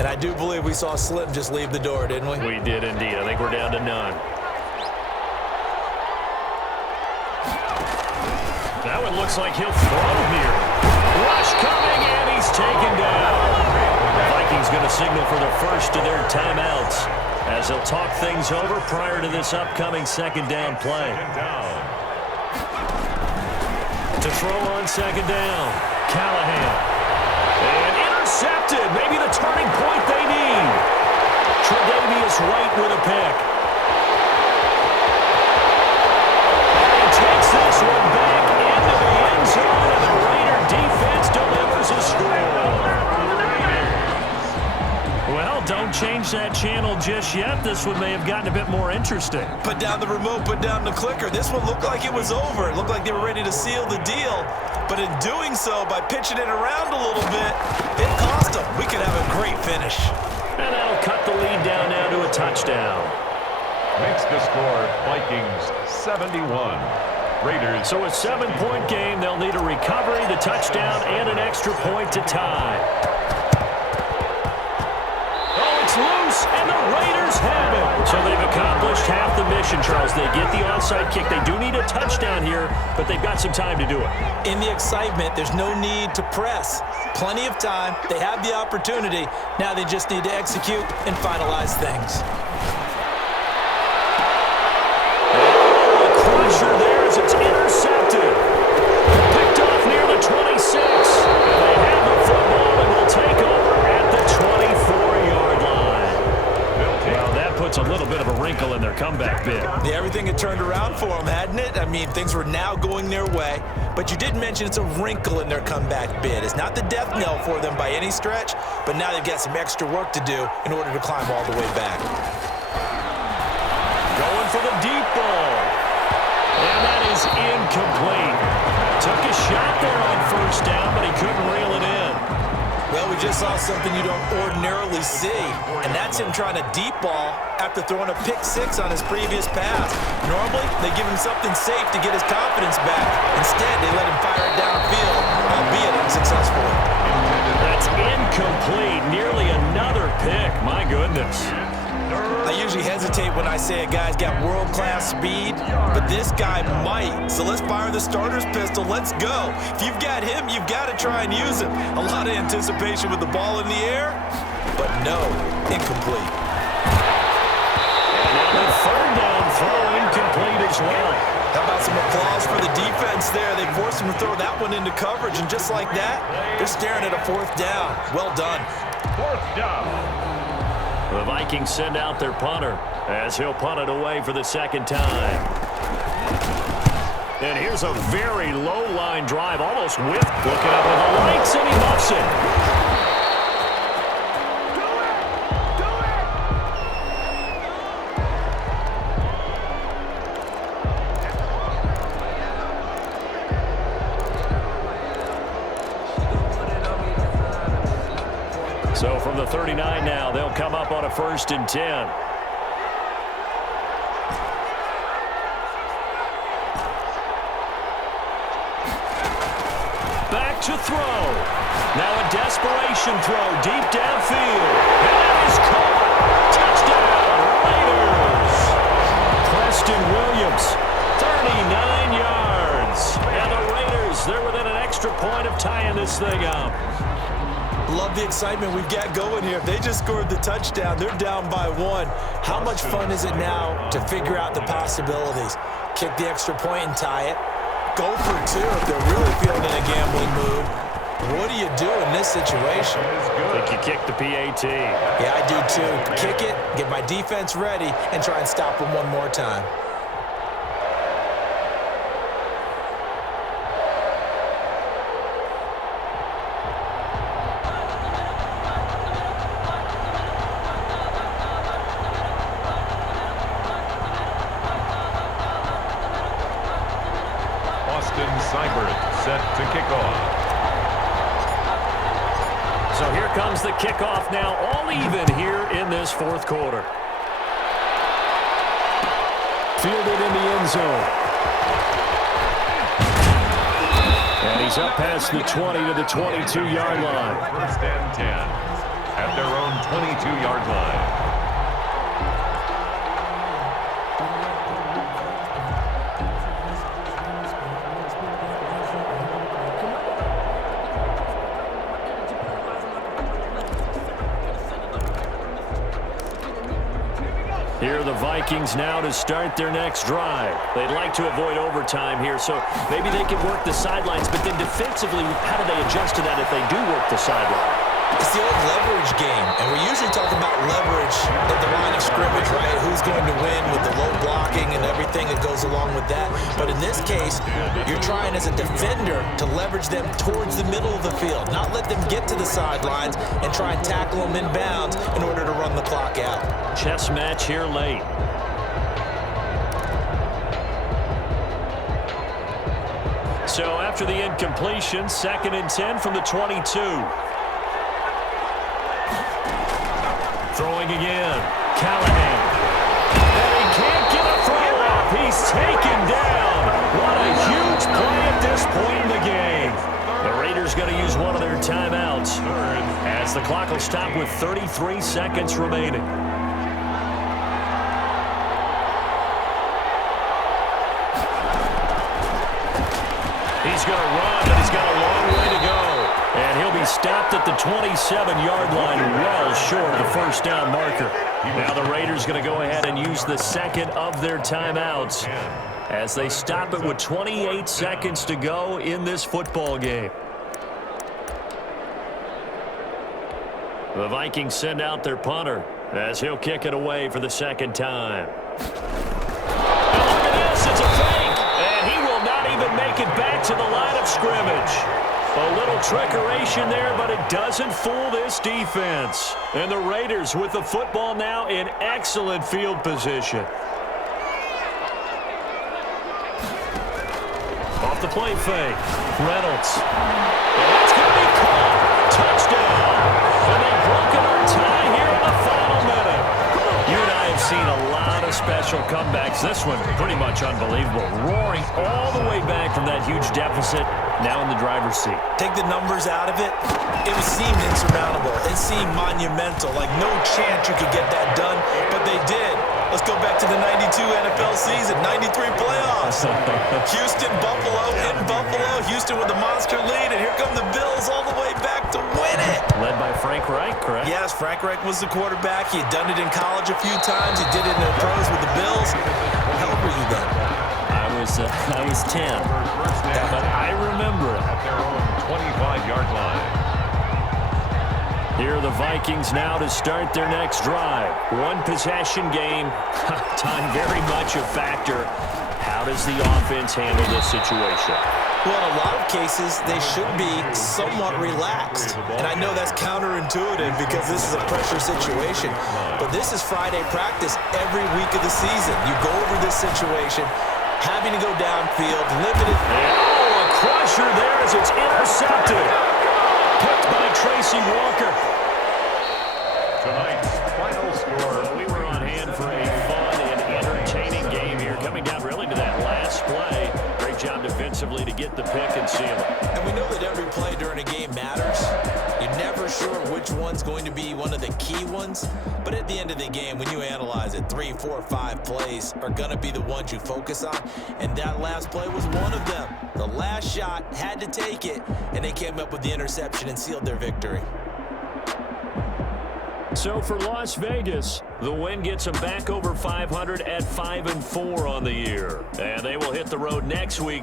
And I do believe we saw Slim just leave the door, didn't we? We did indeed. I think we're down to none. That one looks like he'll throw here. Rush coming, and he's taken down. The Vikings going to signal for the first of their timeouts as they'll talk things over prior to this upcoming second down play. To throw on second down, Callahan. And intercepted, maybe the turning point they need. Tre'Davious White with a pick. And he takes this one back into the end zone, and the Raider defense delivers a score. Well, don't change that channel just yet. This one may have gotten a bit more interesting. Put down the remote, put down the clicker. This one looked like it was over. It looked like they were ready to seal the deal. But in doing so, by pitching it around a little bit, it cost them. We could have a great finish. And that'll cut the lead down now to a touchdown. Makes the score Vikings 71. Raiders. So a 7-point game. They'll need a recovery, the touchdown, and an extra point to tie. Loose, and the Raiders have it. So they've accomplished half the mission, Charles. They get the onside kick. They do need a touchdown here, but they've got some time to do it. In the excitement, there's no need to press. Plenty of time. They have the opportunity. Now they just need to execute and finalize things. Oh, a crusher there as it's intercepted. Picked off near the 26. And they have the football and will take over at the 24-yard line. Well, that puts a little bit of a wrinkle in their comeback bid. Yeah, everything had turned around for them, hadn't it? I mean, things were now going their way. But you did mention it's a wrinkle in their comeback bid. It's not the death knell for them by any stretch, but now they've got some extra work to do in order to climb all the way back. Going for the deep ball. And that is incomplete. Took a shot there on first down, but he couldn't reel it in. Well, we just saw something you don't ordinarily see, and that's him trying to deep ball after throwing a pick-6 on his previous pass. Normally, they give him something safe to get his confidence back. Instead, they let him fire it downfield, albeit unsuccessfully. That's incomplete. Nearly another pick. My goodness. I usually hesitate when I say a guy's got world-class speed, but this guy might. So let's fire the starter's pistol. Let's go. If you've got him, you've got to try and use him. A lot of anticipation with the ball in the air, but no, incomplete. And now the third down throw incomplete as well. How about some applause for the defense there? They forced him to throw that one into coverage, and just like that, they're staring at a 4th down. Well done. 4th down. The Vikings send out their punter as he'll punt it away for the second time. And here's a very low line drive, almost whipped. Looking up with the lights, and he muffs it. So from the 39 now, they'll come up on a 1st and 10. Back to throw. Now a desperation throw deep downfield. And that is caught. Touchdown, Raiders. Preston Williams, 39 yards. And the Raiders, they're within an extra point of tying this thing up. Love the excitement we've got going here. If they just scored the touchdown, they're down by 1. How much fun is it now to figure out the possibilities? Kick the extra point and tie it. Go for 2 if they're really feeling in a gambling mood. What do you do in this situation? I think you kick the PAT. Yeah, I do too. Kick it, get my defense ready, and try and stop them one more time. Set to kick off. So here comes the kickoff now, all even here in this fourth quarter. Fielded in the end zone. And he's up past the 20 to the 22-yard line. First and 10 at their own 22-yard line. Here are the Vikings now to start their next drive. They'd like to avoid overtime here, so maybe they can work the sidelines, but then defensively, how do they adjust to that if they do work the sideline? It's the old leverage game, and we usually talk about leverage at the line of scrimmage, right? Who's going to win with the low blocking and everything that goes along with that. But in this case, you're trying as a defender to leverage them towards the middle of the field, not let them get to the sidelines and try and tackle them in bounds in order to run the clock out. Chess match here late. So after the incompletion, 2nd and 10 from the 22. Throwing again. Callahan. And he can't get a throw off. He's taken down. What a huge play at this point in the game. The Raiders going to use one of their timeouts as the clock will stop with 33 seconds remaining. He's going to run, but he's got a long way to go. And he'll be stopped at the 27-yard line, well short of the first down marker. Now the Raiders going to go ahead and use the second of their timeouts as they stop it with 28 seconds to go in this football game. The Vikings send out their punter as he'll kick it away for the second time. And look at this, it's a fake, and he will not even make it back to the line of scrimmage. A little trickeration there, but it doesn't fool this defense. And the Raiders with the football now in excellent field position. Off the play fake, Reynolds. And that's going to be caught. Touchdown. And they've broken our tie here in the final minute. You and I have seen a lot of special comebacks. This one pretty much unbelievable. Roaring all the way back from that huge deficit. Now in the driver's seat. Take the numbers out of it. It seemed insurmountable. It seemed monumental. Like no chance you could get that done, but they did. Let's go back to the 92 NFL season, 93 playoffs. Houston, Buffalo, in Buffalo. Houston with the monster lead, and here come the Bills all the way back to win it. Led by Frank Reich, correct? Yes, Frank Reich was the quarterback. He had done it in college a few times. He did it in the pros with the Bills. How old were you then? I was 10, but I remember it. At their own 25-yard line. Here are the Vikings now to start their next drive. One possession game. Time very much a factor. How does the offense handle this situation? Well, in a lot of cases, they should be somewhat relaxed. And I know that's counterintuitive because this is a pressure situation. But this is Friday practice every week of the season. You go over this situation, having to go downfield, limited. Oh, a crusher there as it's intercepted. Picked by Tracy Walker. Tonight's final score. We were on hand for a fun and entertaining game here. Coming down really to that last play. Great job defensively to get the pick and seal it. And we know that every play during a game matters. You're never sure which one's going to be one of the key ones. But at the end of the game, when you analyze it, 3, 4, 5 plays are going to be the ones you focus on. And that last play was one of them. The last shot had to take it, and they came up with the interception and sealed their victory. So for Las Vegas, the win gets them back over 500 at 5-4 on the year. And they will hit the road next week